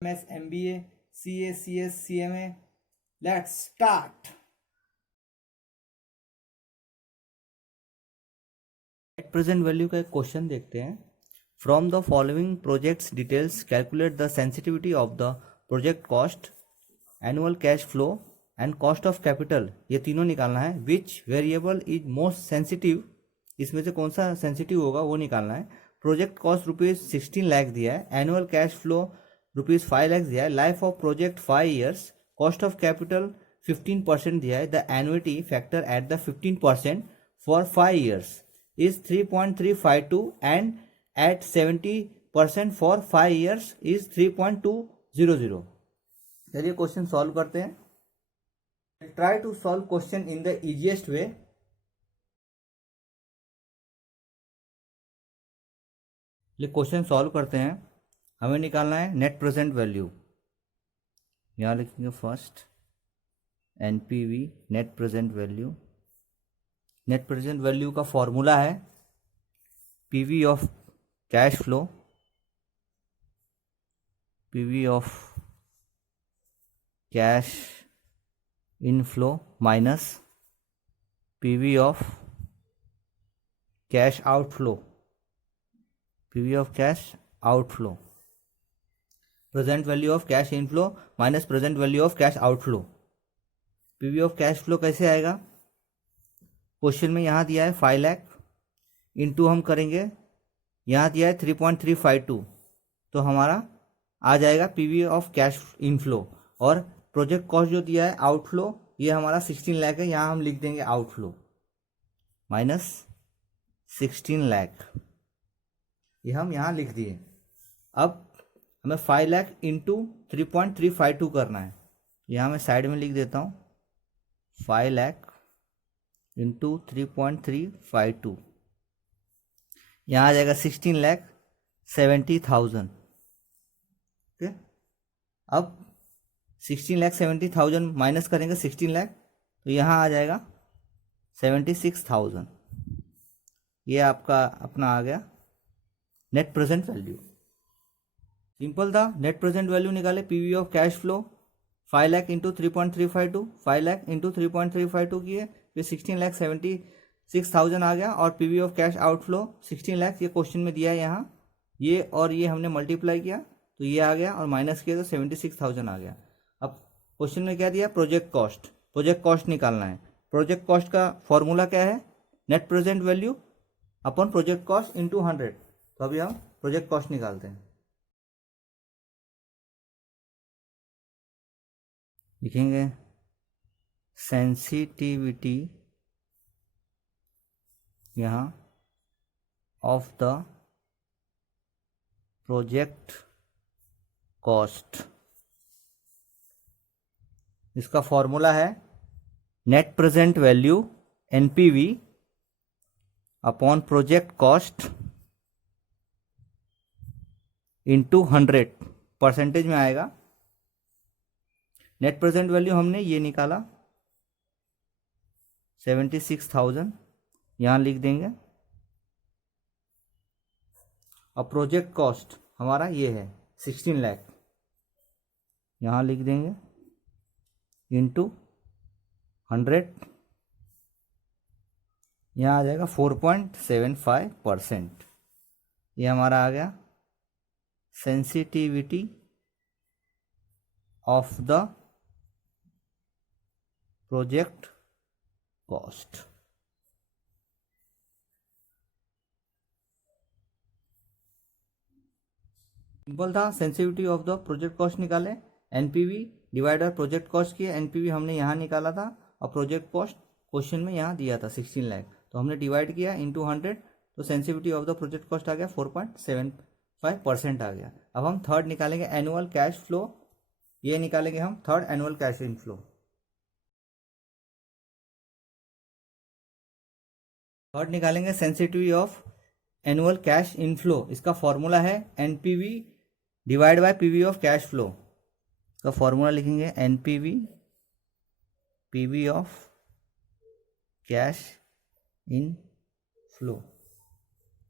MS, MBA, CA, CS, CMA. Let's start. At present value का एक question देखते हैं. From the following projects details calculate the sensitivity of the project cost, annual cash flow and cost of capital. ये तीनों निकालना है. विच variable is most sensitive, इसमें से कौन सा सेंसिटिव होगा वो निकालना है. प्रोजेक्ट कॉस्ट ₹16 लाख दिया है. एनुअल कैश फ्लो ₹5 लाख दिया है. Life of project 5 years. Cost of capital 15% दिया है. The annuity factor at the 15% for 5 years is 3.352 and at 70% for 5 years is 3.200. चलिए क्वेश्चन सॉल्व करते हैं. Try to solve question in the easiest way. Question solve करते हैं. हमें निकालना है नेट प्रेजेंट वैल्यू. यहाँ लिखेंगे first NPV net present value. Net present value का फॉर्मूला है PV of cash flow, PV of cash inflow minus PV of cash outflow, PV of cash outflow. Present value of cash inflow minus present value of cash outflow. PV of cash flow कैसे आएगा? Question में यहाँ दिया है 5 lakh into हम करेंगे, यहाँ दिया है 3.352, तो हमारा आ जाएगा पीवी ऑफ कैश इनफ्लो. और प्रोजेक्ट कॉस्ट जो दिया है आउटफ्लो, ये हमारा 16 लाख है. यहाँ हम लिख देंगे आउटफ्लो माइनस 16 लाख, ये हम यहाँ लिख दिए. अब हमें 5 लाख इंटू 3.352 करना है. यहाँ मैं साइड में लिख देता हूँ 5 लाख इंटू 3.352. यहाँ आ जाएगा 16,70,000. ओके, अब 16,70,000 माइनस करेंगे 16 लाख, तो यहाँ आ जाएगा 76,000. ये आपका अपना आ गया नेट प्रेजेंट वैल्यू. सिंपल था. नेट प्रेजेंट वैल्यू निकाले. PV of cash flow 5 lakh into 3.352, 5 lakh into 3.352 किए, फिर 16,76,000 आ गया. और PV of cash outflow 16 lakh, ये क्वेश्चन में दिया है यहाँ. ये और ये हमने मल्टीप्लाई किया तो ये आ गया, और माइनस किया तो 76,000 आ गया. अब क्वेश्चन में क्या दिया? Project cost. प्रोजेक्ट कॉस्ट निकालना है. प्रोजेक्ट कॉस्ट का फॉर्मूला क्या है? Net present value upon project cost into 100. तो अभी हम प्रोजेक्ट कॉस्ट निकालते हैं. लिखेंगे सेंसिटिविटी यहाँ ऑफ द प्रोजेक्ट कॉस्ट. इसका फॉर्मूला है net present value NPV upon project cost into 100. Percentage में आएगा. नेट प्रेजेंट वैल्यू हमने ये निकाला 76,000, यहाँ लिख देंगे. और प्रोजेक्ट कॉस्ट हमारा ये है 16 लाख, यहाँ लिख देंगे इंटू 100. यहाँ आ जाएगा 4.75%. ये हमारा आ गया sensitivity of the project cost. Simple था. Sensitivity of the project cost निकाले. एनपीवी डिवाइडर प्रोजेक्ट कॉस्ट किया. एनपीवी हमने यहाँ निकाला था, और प्रोजेक्ट कॉस्ट क्वेश्चन में यहाँ दिया था 16 लाख, तो हमने डिवाइड किया इंटू 100. तो sensitivity of the project cost आ गया 4.75% आ गया. अब हम थर्ड निकालेंगे एनुअल कैश फ्लो. ये निकालेंगे हम third annual cash inflow. Third निकालेंगे sensitivity of annual cash inflow. इसका फॉर्मूला है NPV divide by PV of cash flow. का फॉर्मूला लिखेंगे NPV PV of cash inflow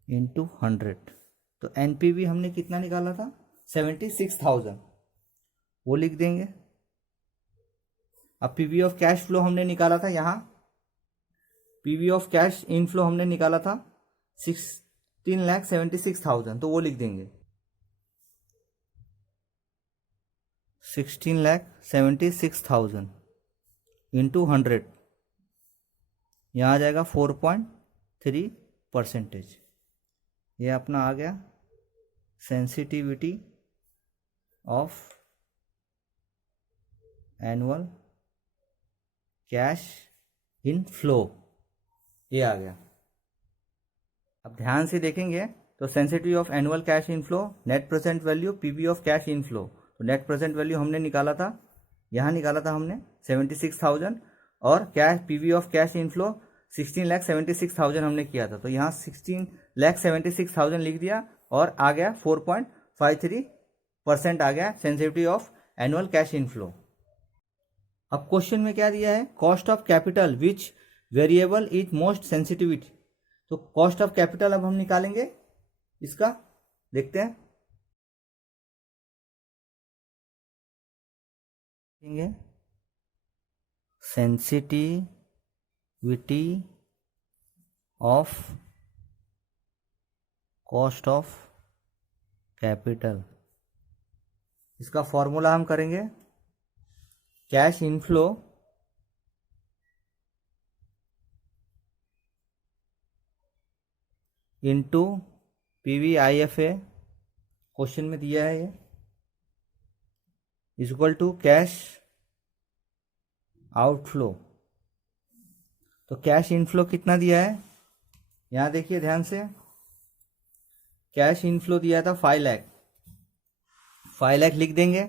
into 100. तो एनपीवी हमने कितना निकाला था? 76,000. वो लिख देंगे। अब पीवी ऑफ कैश फ्लो हमने निकाला था, यहाँ पीवी ऑफ कैश इनफ्लो हमने निकाला था 16,76,000, तो वो लिख देंगे 16,76,000 इंटू 100, यहाँ आ जाएगा 4.3%। ये अपना आ गया sensitivity of annual cash in flow, ये आ गया। अब ध्यान से देखेंगे तो sensitivity of annual cash inflow, net present value, PV of cash inflow. तो नेट प्रेजेंट वैल्यू हमने निकाला था, यहाँ निकाला था हमने 76,000, और cash PV of cash inflow 16,76,000 हमने किया था, तो यहाँ 16,76,000 लिख दिया और आ गया 4.53% आ गया sensitivity of annual cash inflow. अब क्वेश्चन में क्या दिया है, cost of capital which variable is most sensitivity. तो कॉस्ट ऑफ कैपिटल अब हम निकालेंगे, इसका देखते हैं। Sensitivity of cost of capital, इसका फॉर्मूला हम करेंगे cash inflow into PVIFA, question में दिया है ये, इक्वल टू कैश आउटफ्लो। तो कैश इनफ्लो कितना दिया है, यहाँ देखिए ध्यान से, कैश इनफ्लो दिया था 5 लाख, 5 लाख लिख देंगे।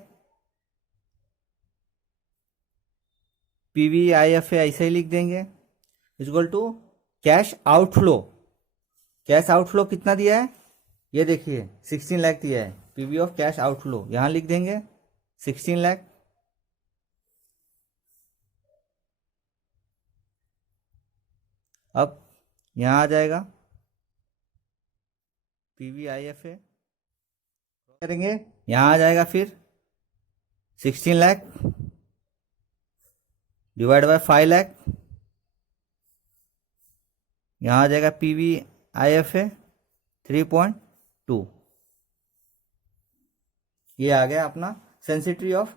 PVIFA ऐसे ही लिख देंगे, equal to cash outflow. Cash outflow कितना दिया है, ये देखिए 16 लाख दिया है, पीवी ऑफ कैश आउटफ्लो यहां लिख देंगे 16 लाख। अब यहां आ जाएगा PVIFA करेंगे, यहां आ जाएगा फिर 16 लाख डिवाइड बाय 5 लाख, यहां आ जाएगा PVIFA 3.2। ये आ गया अपना sensitivity of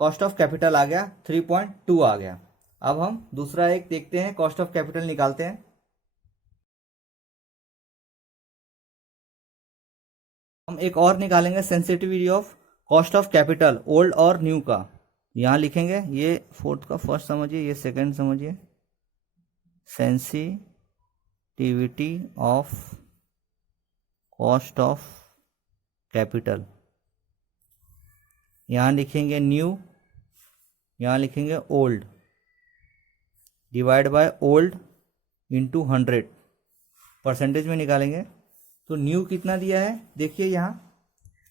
cost of capital, आ गया 3.2 आ गया। अब हम दूसरा एक देखते हैं, कॉस्ट ऑफ कैपिटल निकालते हैं। हम एक और निकालेंगे sensitivity of cost of capital old और न्यू का, यहां लिखेंगे, ये फोर्थ का फर्स्ट समझिए, ये सेकंड समझिए, sensitivity of cost of capital, यहां लिखेंगे न्यू, यहां लिखेंगे old, divide by old into 100, percentage में निकालेंगे। तो न्यू कितना दिया है, देखिए यहाँ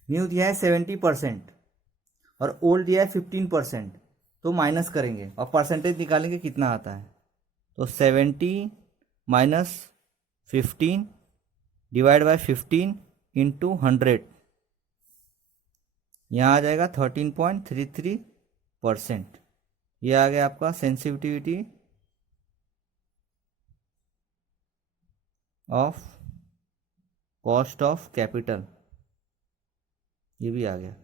न्यू दिया है 70% और ओल्ड दिया है 15%, तो माइनस करेंगे और परसेंटेज निकालेंगे कितना आता है। तो 70 माइनस 15 डिवाइड बाय 15 इंटू 100, यहाँ आ जाएगा 13.33%। ये आ गया आपका sensitivity of cost of capital, ये भी आ गया।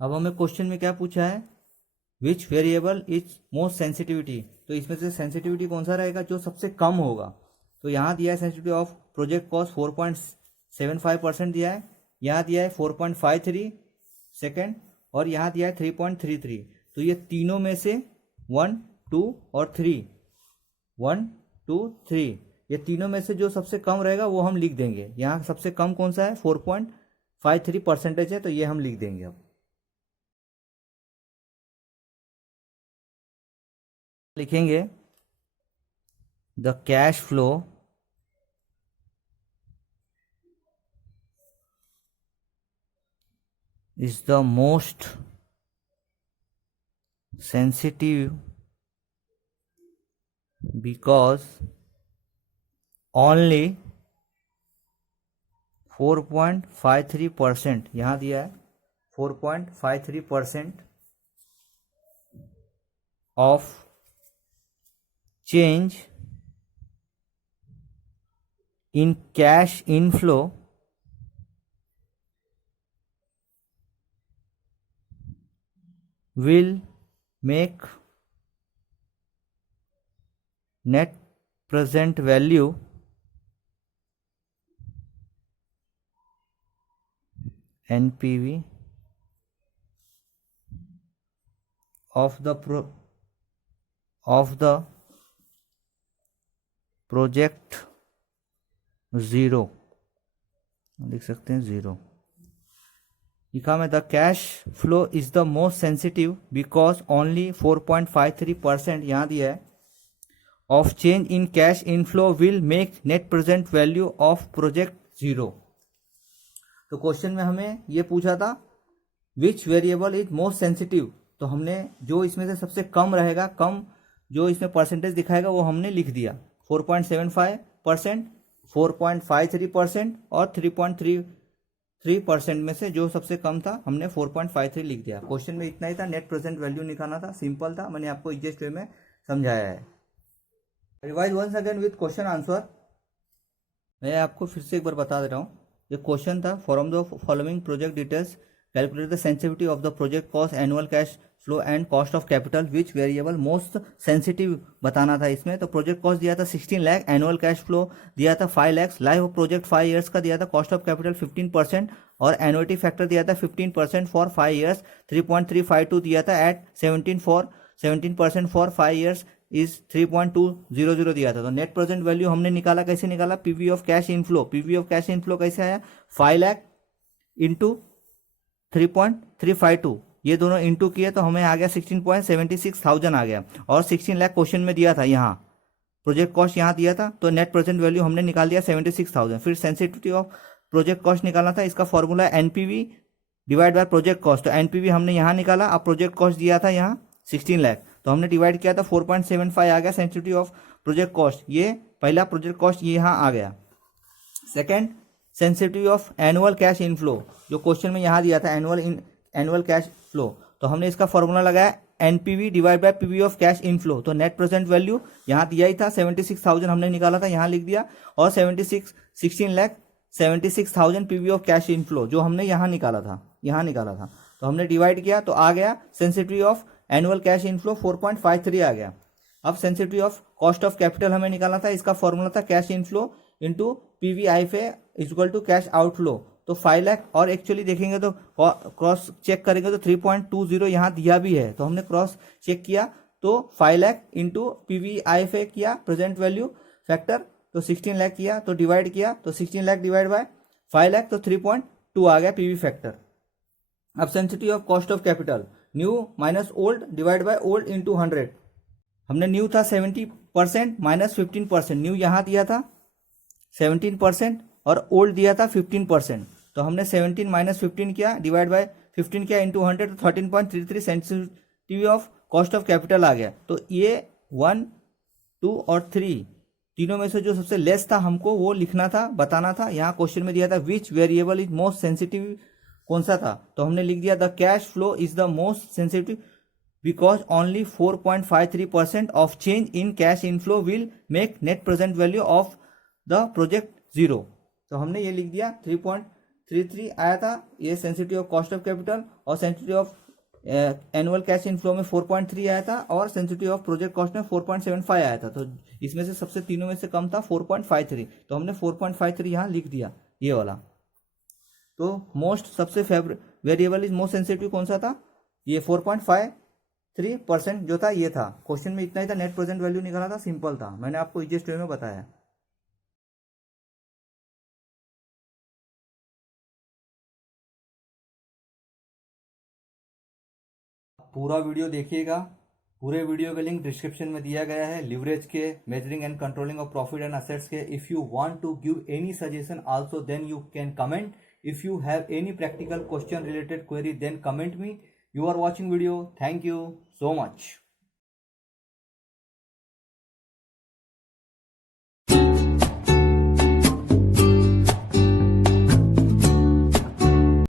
अब हमें क्वेश्चन में क्या पूछा है, विच वेरिएबल इज मोस्ट सेंसिटिविटी। तो इसमें से सेंसिटिविटी कौन सा रहेगा, जो सबसे कम होगा। तो यहाँ दिया है सेंसिटिविटी ऑफ प्रोजेक्ट कॉस्ट 4.75% दिया है, यहाँ दिया है 4.53 सेकेंड, और यहाँ दिया है 3.33। तो ये तीनों में से 1, 2 और 3, 1, 2, 3, ये तीनों में से जो सबसे कम रहेगा वो हम लिख देंगे। यहाँ सबसे कम कौन सा है, 4.53% है, तो ये हम लिख देंगे। अब लिखेंगे the cash flow is the most sensitive because only 4.53%, यहाँ दिया है 4.53% of change in cash inflow will make net present value NPV of the project zero, लिख सकते हैं जीरो। लिखा में the cash flow is the most sensitive because only 4.53% यहाँ दिया है of change in cash inflow will make net present value of project zero. तो question में हमें ये पूछा था which variable is most sensitive, तो हमने जो इसमें से सबसे कम रहेगा, कम जो इसमें परसेंटेज दिखाएगा वो हमने लिख दिया। 4.75%, 4.53% और 3.33% में से जो सबसे कम था हमने 4.53 लिख दिया। क्वेश्चन में इतना ही था, नेट प्रेजेंट वैल्यू निकालना था, सिंपल था, मैंने आपको इजीएस्ट वे में समझाया है। Revise once again with question answer. मैं आपको फिर से एक बार बता दे रहा हूँ। ये क्वेश्चन था from the following project details calculate the sensitivity of the project cost, annual cash flow and cost of capital, which variable most sensitive बताना था इसमें। तो प्रोजेक्ट कॉस्ट दिया था 16 लाख, एनुअल कैश फ्लो दिया था 5 lakh, life of project 5 years का दिया था, कॉस्ट ऑफ कैपिटल 15% और एनुअलिटी फैक्टर दिया था 15% फॉर 5 ईयर्स, 3.352 दिया था एट 17% फॉर 5 ईयर्स इज 3.200 दिया था। तो नेट प्रेजेंट वैल्यू हमने निकाला, कैसे निकाला? PV of cash inflow. PV of cash inflow कैसे आया? 5 लाख इंटू 3.352, ये दोनों इंटू किए तो हमें आ गया 16.76,000 आ गया, और 16 लाख क्वेश्चन में दिया था, यहाँ प्रोजेक्ट कॉस्ट यहाँ दिया था, तो नेट प्रेजेंट वैल्यू हमने निकाल दिया 76,000। फिर सेंसिटिविटी ऑफ प्रोजेक्ट कॉस्ट निकालना था, इसका formula NPV divide bye project cost. तो एनपीवी हमने यहाँ निकाला, अब प्रोजेक्ट कॉस्ट दिया था यहाँ 16 लाख, तो हमने डिवाइड किया था 4.75 आ गया सेंसिटिविटी ऑफ प्रोजेक्ट कॉस्ट। ये पहला प्रोजेक्ट कॉस्ट ये यहाँ आ गया। Second sensitivity of annual cash inflow, जो क्वेश्चन में यहाँ दिया था एनुअल कैश फ्लो, तो हमने इसका फॉर्मूला लगाया NPV divide by PV of cash inflow. तो नेट प्रेजेंट वैल्यू यहाँ दिया ही था 76,000 हमने निकाला था, यहाँ लिख दिया, और 16 lakh 76,000 PV of cash inflow जो हमने यहाँ निकाला था, तो हमने डिवाइड किया तो आ गया sensitivity of annual cash inflow 4.53 आ गया। अब sensitivity of cost of capital हमें निकालना था, इसका फॉर्मूला था cash inflow into PV IF equal to cash outflow. तो 5 लाख, और एक्चुअली देखेंगे तो क्रॉस चेक करेंगे तो 3.20 यहाँ दिया भी है, तो हमने क्रॉस चेक किया तो 5 लाख इंटू पीवी आईएफए किया प्रेजेंट वैल्यू फैक्टर, तो 16 लाख किया, तो डिवाइड किया तो 16 लाख डिवाइड बाय 5 लाख, तो 3.2 आ गया पीवी फैक्टर। अब sensitivity of cost of capital, new minus old divide by old into 100। हमने न्यू था 70% माइनस 15%, न्यू यहाँ दिया था 17% और ओल्ड दिया था 15%, तो हमने 17 माइनस 15 किया डिवाइड बाय 15 किया इंटू 100, तो 13.33 sensitivity of cost of capital आ गया। तो ये 1, 2 और 3 तीनों में से जो सबसे लेस था हमको वो लिखना था, बताना था। यहाँ क्वेश्चन में दिया था which variable is most sensitive, कौन सा था, तो हमने लिख दिया the cash flow is the most sensitive because only 4.53% of change in cash inflow will make net present value of the project zero. तो हमने ये लिख दिया 3.33 आया था, ये sensitivity of cost of capital, और sensitivity of annual cash inflow में 4.3 आया था, और सेंसिटिविटी ऑफ प्रोजेक्ट कॉस्ट में 4.75 आया था। तो इसमें से सबसे तीनों में से कम था 4.53, तो हमने 4.53 यहाँ लिख दिया ये वाला। तो मोस्ट सबसे वेरिएबल इज मोस्ट सेंसिटिव कौन सा था? ये 4.53% जो था ये था। क्वेश्चन में इतना ही था, नेट प्रेजेंट वैल्यू निकाला था, सिंपल था, मैंने आपको इजीएस्ट वे में बताया। पूरा वीडियो देखिएगा, पूरे वीडियो का लिंक डिस्क्रिप्शन में दिया गया है, लिवरेज के, measuring and controlling of profit and assets के। If you want to give any suggestion also then you can comment. If you have any practical question related query then comment me. You are watching video. Thank you so much.